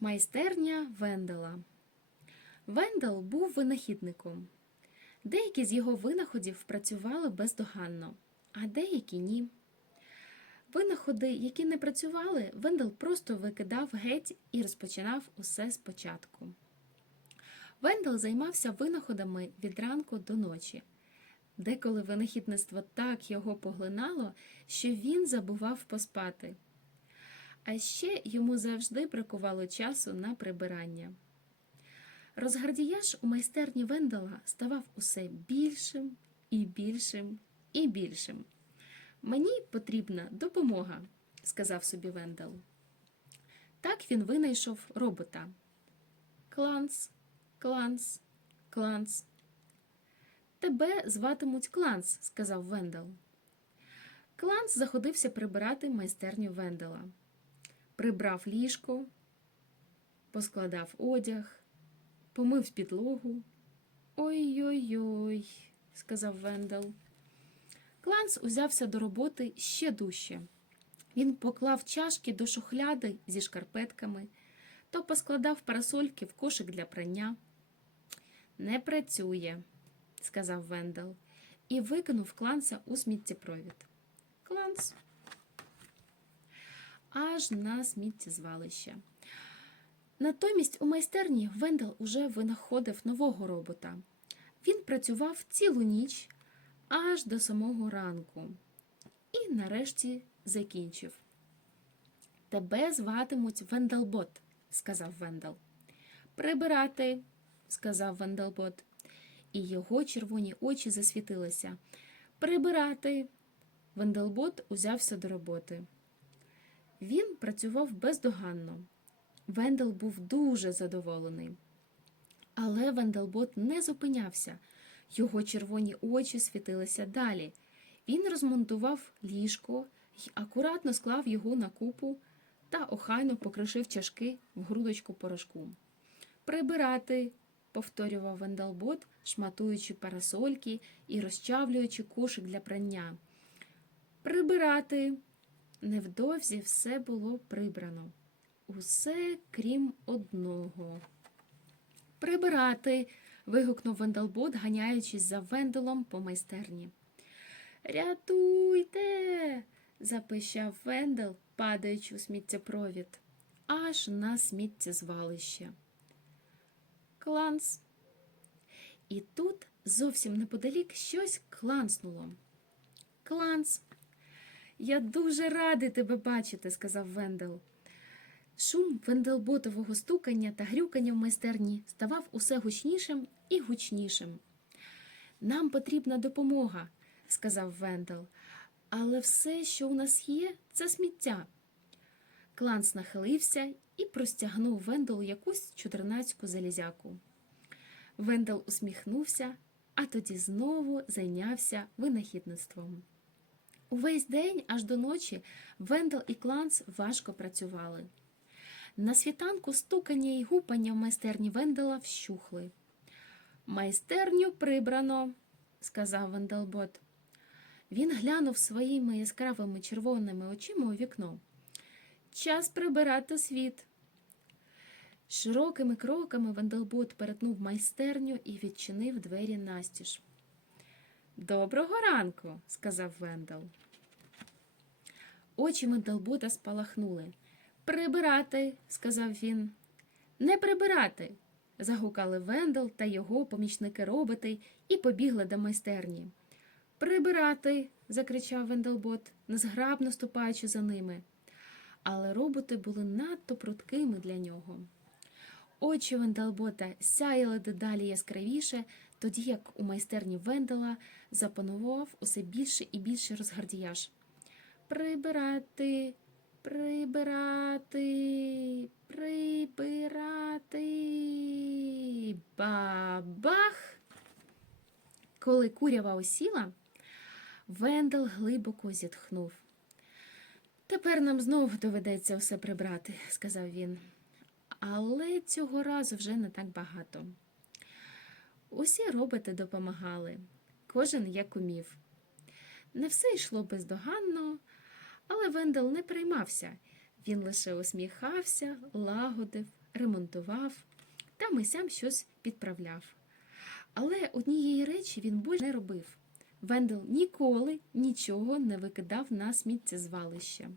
Майстерня Вендела. Вендел був винахідником. Деякі з його винаходів працювали бездоганно, а деякі ні. Винаходи, які не працювали, Вендел просто викидав геть і розпочинав усе спочатку. Вендел займався винаходами від ранку до ночі. Деколи винахідництво так його поглинало, що він забував поспати. А ще йому завжди бракувало часу на прибирання. Розгардіяж у майстерні Вендела ставав усе більшим і більшим і більшим. Мені потрібна допомога, сказав собі Вендел. Так він винайшов робота. Кланс, кланс, кланс. Тебе зватимуть Кланс, сказав Вендел. Кланс заходився прибирати майстерню Вендела. Прибрав ліжко, поскладав одяг, помив підлогу. Ой-ой-ой, сказав Вендел. Кланс узявся до роботи ще дужче. Він поклав чашки до шухляди зі шкарпетками, то поскладав парасольки в кошик для прання. Не працює, сказав Вендел, і викинув кланса у сміттєпровід. Кланс. Аж на сміттєзвалище. Натомість у майстерні Вендел уже винаходив нового робота. Він працював цілу ніч аж до самого ранку і нарешті закінчив. Тебе зватимуть Венделбот, сказав Вендел. Прибирати, сказав Венделбот, і його червоні очі засвітилися. Прибирати. Венделбот узявся до роботи. Він працював бездоганно. Вендел був дуже задоволений. Але Венделбот не зупинявся. Його червоні очі світилися далі. Він розмонтував ліжко й акуратно склав його на купу та охайно покришив чашки в грудочку порошку. Прибирати, повторював Вендалбот, шматуючи парасольки і розчавлюючи кошик для прання. Прибирати. Невдовзі все було прибрано. Усе крім одного. Прибирати. вигукнув Вендалбот, ганяючись за Венделом по майстерні. Рятуйте. запищав Вендел, падаючи у сміттєпровід, аж на сміттєзвалище. Кланс. І тут зовсім неподалік щось кланснуло. Кланс. Я дуже радий тебе бачити, сказав Вендел. Шум венделботового стукання та грюкання в майстерні ставав усе гучнішим і гучнішим. Нам потрібна допомога, сказав Вендел, але все, що у нас є, це сміття. Кланс нахилився і простягнув Венделу якусь чудернацьку залізяку. Вендел усміхнувся, а тоді знову зайнявся винахідництвом. Увесь день аж до ночі Вендел і Кланс важко працювали. На світанку стукання і гупання в майстерні Вендела вщухли. Майстерню прибрано, сказав Венделбот. Він глянув своїми яскравими червоними очима у вікно. Час прибирати світ. Широкими кроками Венделбот перетнув майстерню і відчинив двері настіж. Доброго ранку, сказав Вендел. Очі Венделбота спалахнули. Прибирати, сказав він. Не прибирати. загукали Вендел та його помічники роботи і побігли до майстерні. Прибирати. закричав Венделбот, незграбно ступаючи за ними. Але роботи були надто пруткими для нього. Очі Венделбота сяяли дедалі яскравіше, тоді як у майстерні Вендела запанував усе більше і більше розгардіяж. Прибирати, Прибирати, прибирати. Бабах. Коли курява осіла, Вендел глибоко зітхнув. Тепер нам знову доведеться все прибрати, сказав він. Але цього разу вже не так багато. Усі роботи допомагали, кожен як умів. Не все йшло бездоганно. Але Вендел не переймався. Він лише усміхався, лагодив, ремонтував та мисям щось підправляв. Але однієї речі він більше не робив. Вендел ніколи нічого не викидав на сміттєзвалище.